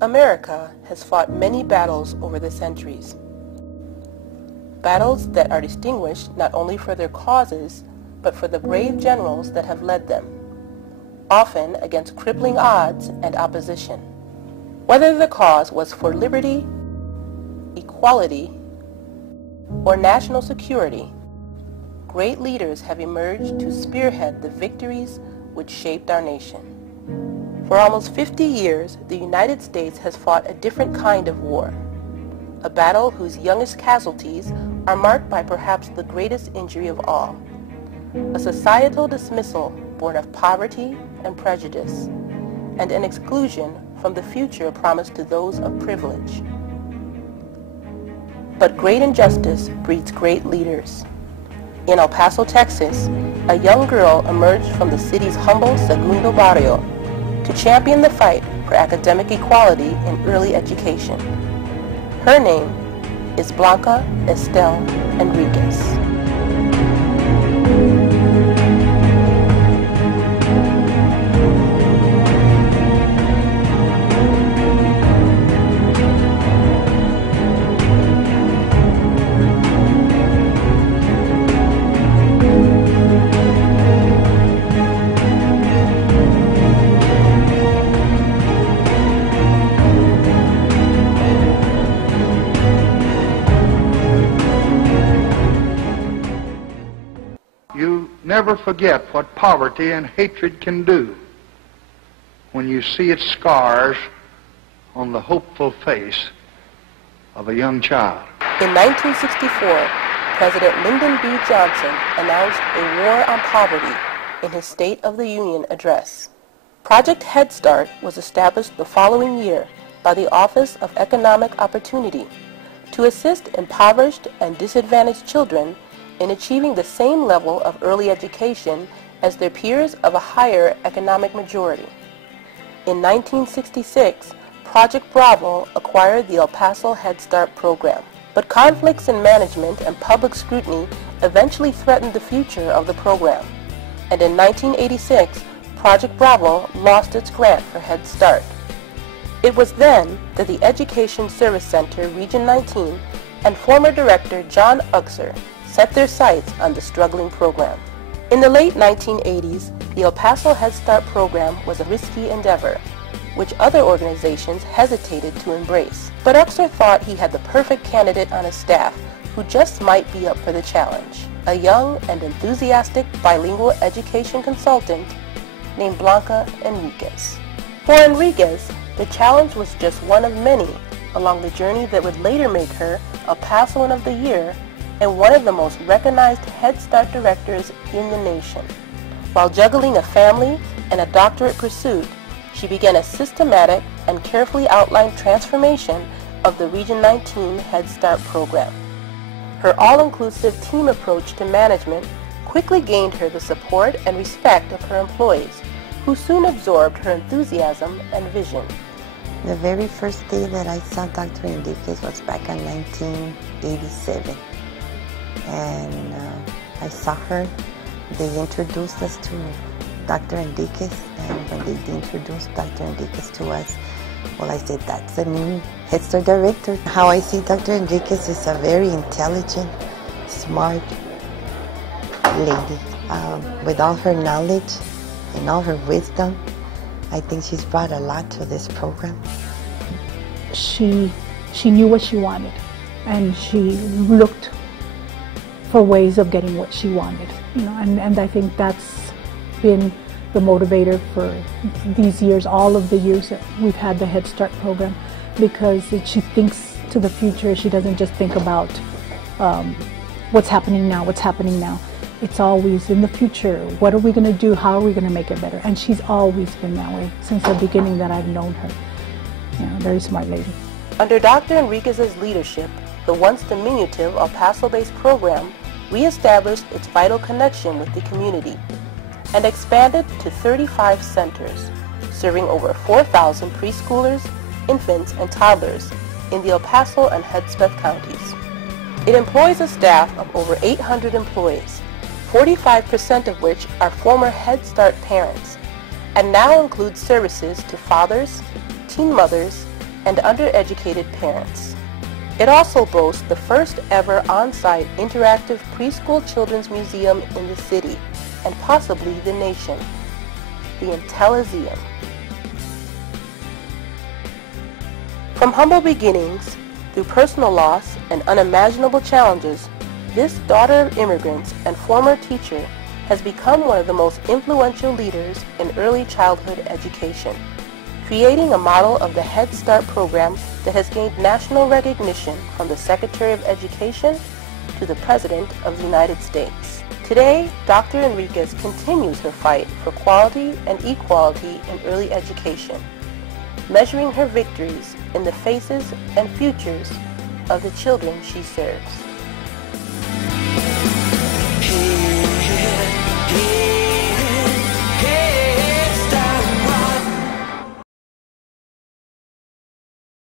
America has fought many battles over the centuries. Battles that are distinguished not only for their causes, but for the brave generals that have led them, often against crippling odds and opposition. Whether the cause was for liberty, equality, or national security, great leaders have emerged to spearhead the victories which shaped our nation. For almost 50 years, the United States has fought a different kind of war, a battle whose youngest casualties are marked by perhaps the greatest injury of all, a societal dismissal born of poverty and prejudice, and an exclusion from the future promised to those of privilege. But great injustice breeds great leaders. In El Paso, Texas, a young girl emerged from the city's humble Segundo Barrio to champion the fight for academic equality in early education. Her name is Blanca Enriquez. Never forget what poverty and hatred can do when you see its scars on the hopeful face of a young child. In 1964, President Lyndon B. Johnson announced a war on poverty in his State of the Union address. Project Head Start was established the following year by the Office of Economic Opportunity to assist impoverished and disadvantaged children in achieving the same level of early education as their peers of a higher economic majority. In 1966, Project Bravo acquired the El Paso Head Start program, but conflicts in management and public scrutiny eventually threatened the future of the program, and in 1986, Project Bravo lost its grant for Head Start. It was then that the Education Service Center Region 19 and former director John Uxer set their sights on the struggling program. In the late 1980s, the El Paso Head Start program was a risky endeavor, which other organizations hesitated to embrace. But Uxer thought he had the perfect candidate on his staff who just might be up for the challenge, a young and enthusiastic bilingual education consultant named Blanca Enriquez. For Enriquez, the challenge was just one of many along the journey that would later make her El Pasoan of the Year and one of the most recognized Head Start directors in the nation. While juggling a family and a doctorate pursuit, she began a systematic and carefully outlined transformation of the Region 19 Head Start program. Her all-inclusive team approach to management quickly gained her the support and respect of her employees, who soon absorbed her enthusiasm and vision. The very first day that I saw Dr. Enriquez was back in 1987. And I saw her. They introduced us to Dr. Enriquez, and when they introduced Dr. Enriquez to us, well, I said, that's a new Head Start director. How I see Dr. Enriquez is a very intelligent, smart lady. With all her knowledge and all her wisdom, I think she's brought a lot to this program. She knew what she wanted, and she looked for ways of getting what she wanted, and I think that's been the motivator for these years, all of the years that we've had the Head Start program, because she thinks to the future. She doesn't just think about what's happening now. It's always in the future. What are we going to do? How are we going to make it better? And she's always been that way since the beginning that I've known her. Very smart lady. Under Dr. Enriquez's leadership, the once diminutive El Paso-based program reestablished its vital connection with the community and expanded to 35 centers, serving over 4,000 preschoolers, infants, and toddlers in the El Paso and Hudspeth counties. It employs a staff of over 800 employees, 45% of which are former Head Start parents, and now includes services to fathers, teen mothers, and undereducated parents. It also boasts the first ever on-site interactive preschool children's museum in the city, and possibly the nation, the Intelliseum. From humble beginnings, through personal loss and unimaginable challenges, this daughter of immigrants and former teacher has become one of the most influential leaders in early childhood education, creating a model of the Head Start program that has gained national recognition from the Secretary of Education to the President of the United States. Today, Dr. Enriquez continues her fight for quality and equality in early education, measuring her victories in the faces and futures of the children she serves.